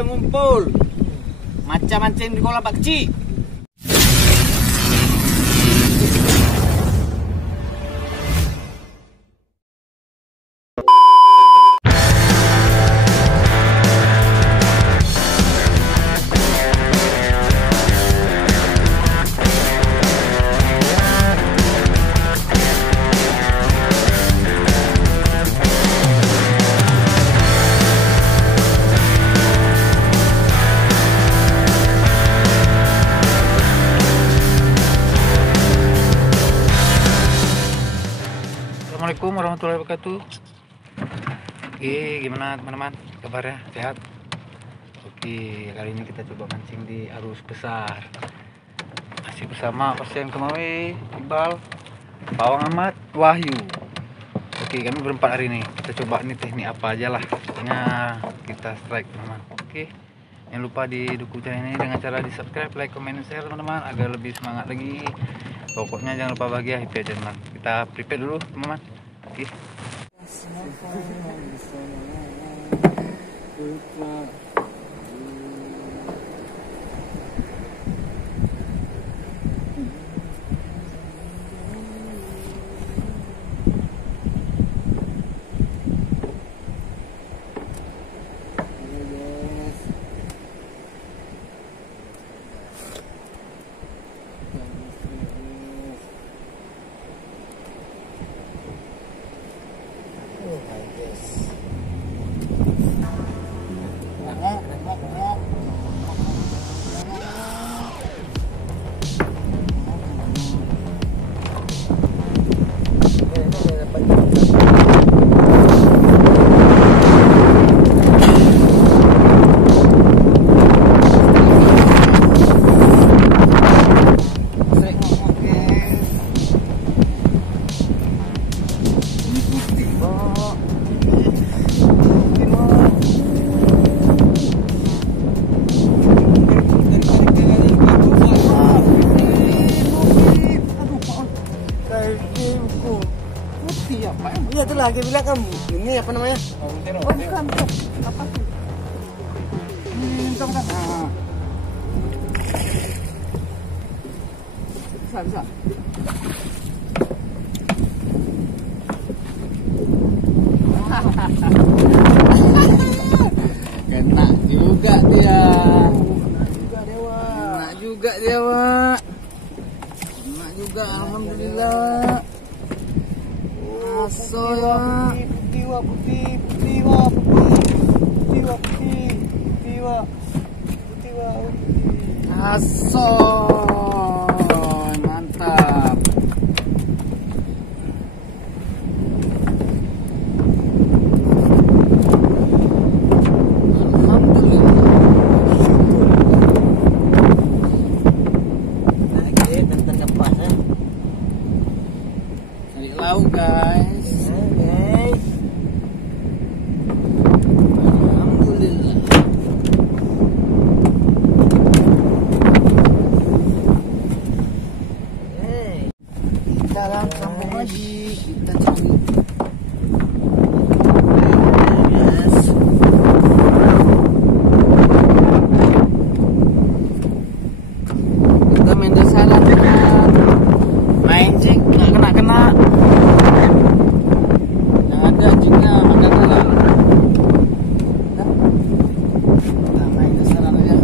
pada ngumpul. Macam mancing di kolam pakcik. Assalamualaikum warahmatullahi wabarakatuh. Oke, gimana teman-teman kabarnya, sehat? Oke, kali ini kita coba mancing di arus besar. Masih bersama Pasien Kemawi, Iqbal, Pawang Ahmad, Wahyu. Oke, kami berempat hari ini. Kita coba ini teknik apa aja lah. Pokoknya kita strike teman-teman. Oke, jangan lupa didukung channel ini dengan cara di subscribe, like, comment, dan share teman-teman agar lebih semangat lagi. Pokoknya jangan lupa bahagia, happy aja teman. Kita prepare dulu teman-teman. Oke. Iya itu lagi bilang kamu ini apa namanya? Oh bukan. Apa tuh? Bentar. Bisa. Kena juga dia. Kena juga dia, Wak. Kena juga, alhamdulillah. Putih. Asoy, mantap. Alhamdulillah. Bentar lepas ya. Cari lauk guys. Sekarang sambung lagi, kita cari. Yes. Kita main dasar aja kan. Main jig nggak kena. Yang ada jignya mana telah. Kita main dasar aja.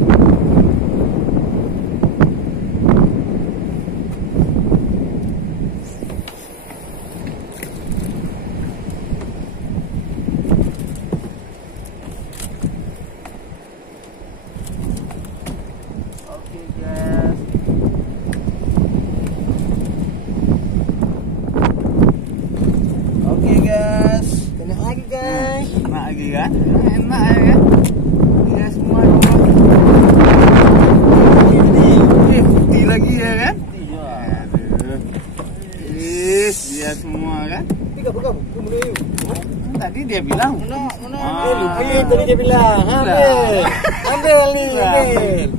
Oke guys, kena lagi guys. Kena lagi kan? Enak ya kan? Ya semua ini putih lagi ya kan? Iya. Yes, dia semua kan? Tiga pegang, tadi dia bilang. Mana? Tadi dia bilang. Ambil nih, ambil.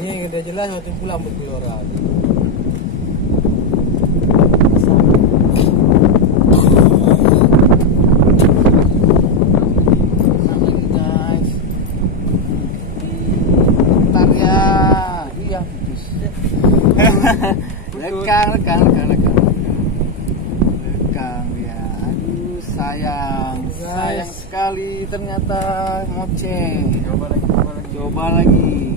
Ini udah jelas waktu pulang berkeluaran. Lekang ya. Aduh, sayang sekali ternyata ngoceh. Coba lagi.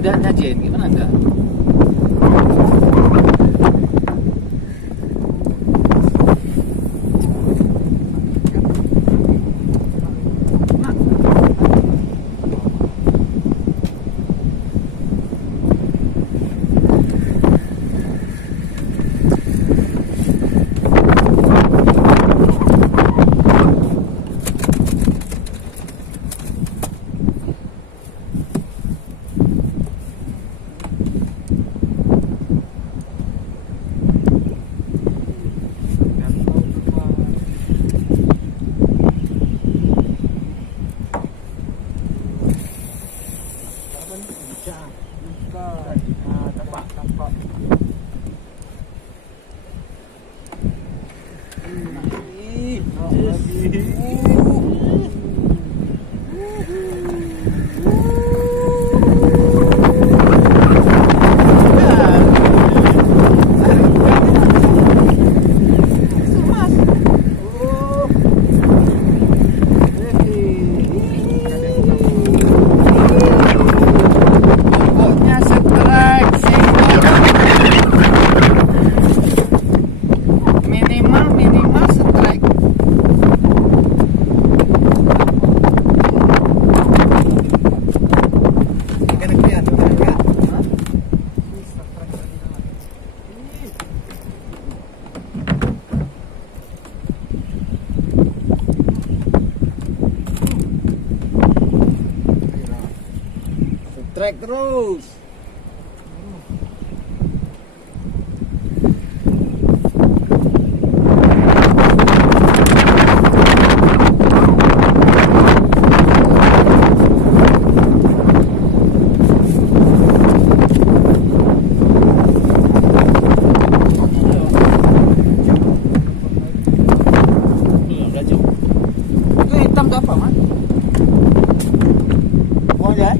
Udah nyajiin gimana enggak? Trek terus. Itu hitam tuh apa, Mas? Buang aja.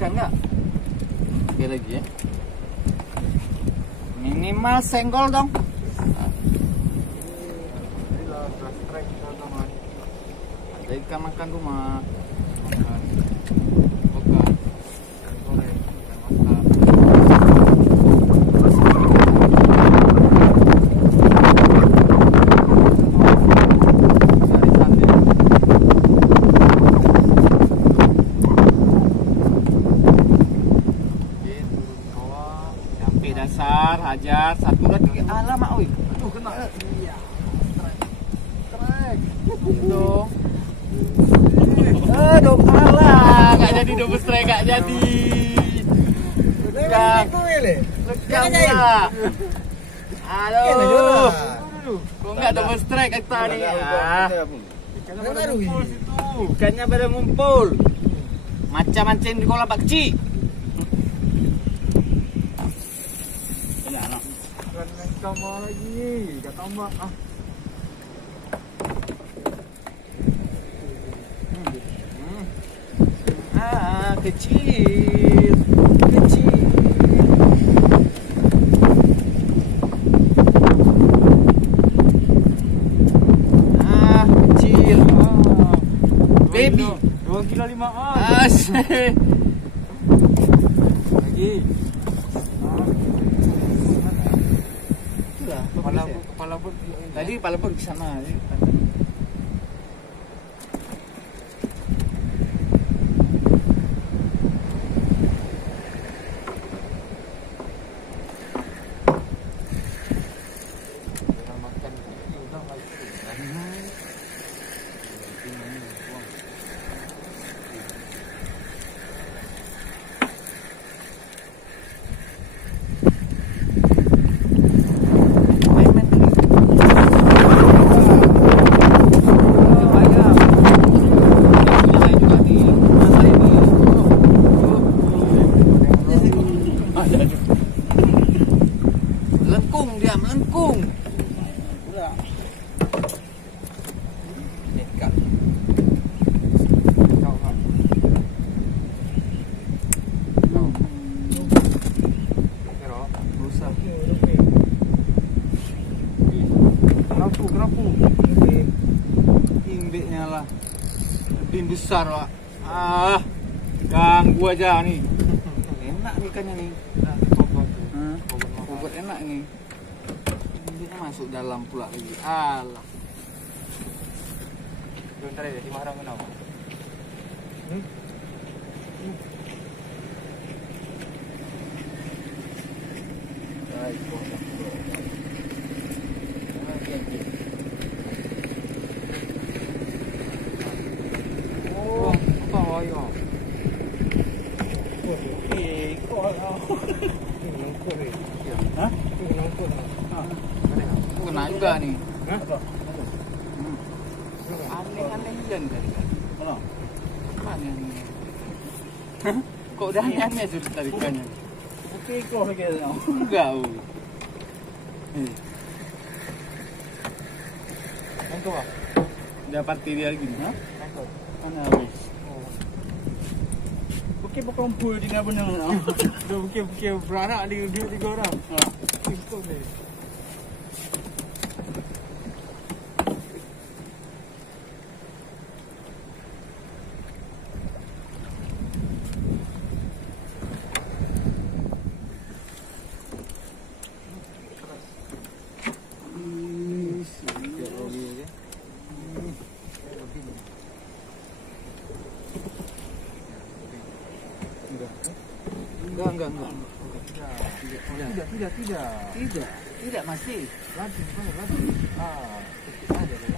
Enggak. Oke lagi ya. Minimal senggol dong. Ada ikan makan rumah. hajar 1 2 3. Alamak oi. Aduh kena. Iya. Strike. Dong. Aduh kalah. Enggak jadi double strike, enggak jadi. Lekang pula. Aduh. Kok enggak double strike kita nih? Ikannya pada ngumpul. Macam mancing di kolam Pak Kecil. Ya, nak. Kan tambah lagi. Enggak tambah ah. Kecil. Baby 2 kilo 5 Asyik. Lagi. Itulah kepala pun tadi kepala pun ke sana. Melengkung. Nekat. Kerapu. Imbeknya lah. Lebih besar, Pak. Ganggu aja nih. Enak nih ikannya nih. Bobot enak nih. Dia masuk dalam pula lagi. Alah. Bentar ya, di marang kenapa? Oh, apa ya? Hah? Kena juga nih. Aneh-aneh juga nih tadi kan. Mana nih? Kok udah aneh-aneh sudah tarikannya? Oke, kok lagi. Enggak. Nangkep apa? Udah party dia lagi nih. Nangkep. Mana wis? Oke, berkumpul di benar. Udah bukit beranak di 2-3 orang. Itu nih. Enggak. Tidak masih. Lagi. Sedikit aja ya.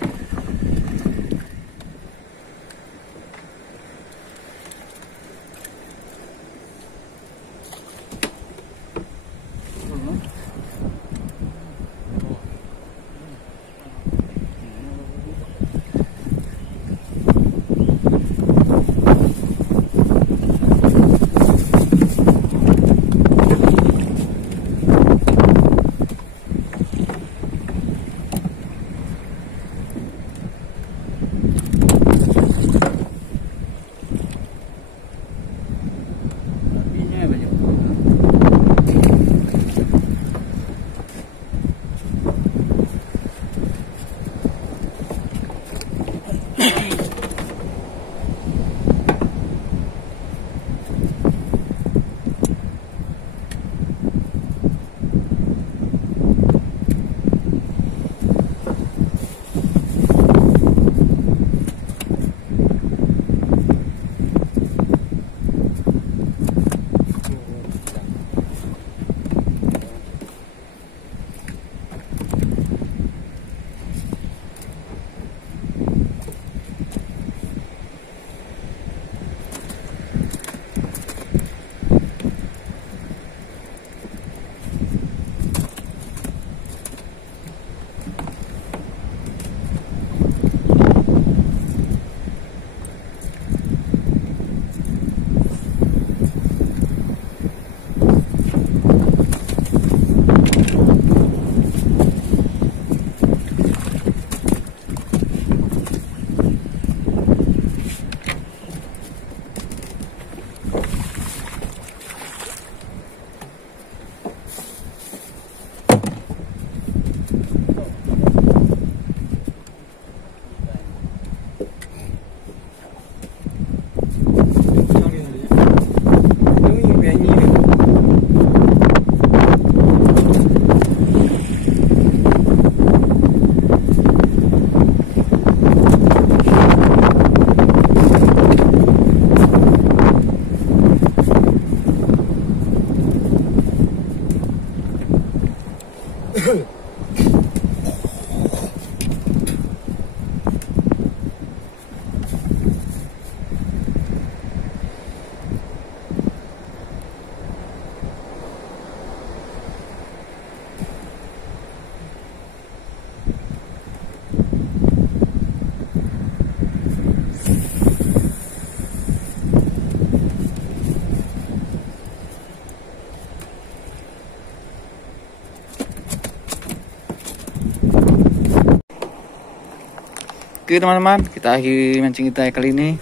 Oke teman-teman, kita akhiri mancing kita kali ini.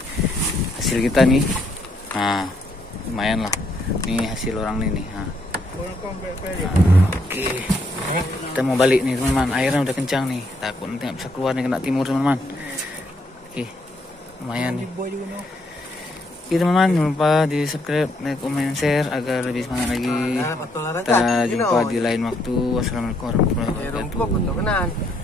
Hasil kita nih, nah lumayan lah. Ini hasil orang ini nih. Nah. Oke, kita mau balik nih teman-teman. Airnya udah kencang nih, takut nanti nggak bisa keluar nih, kena timur teman-teman. Oke, lumayan nih. Oke teman-teman, jangan lupa di subscribe, like, comment, share agar lebih semangat lagi. Kita jumpa di lain waktu. Wassalamualaikum warahmatullahi wabarakatuh.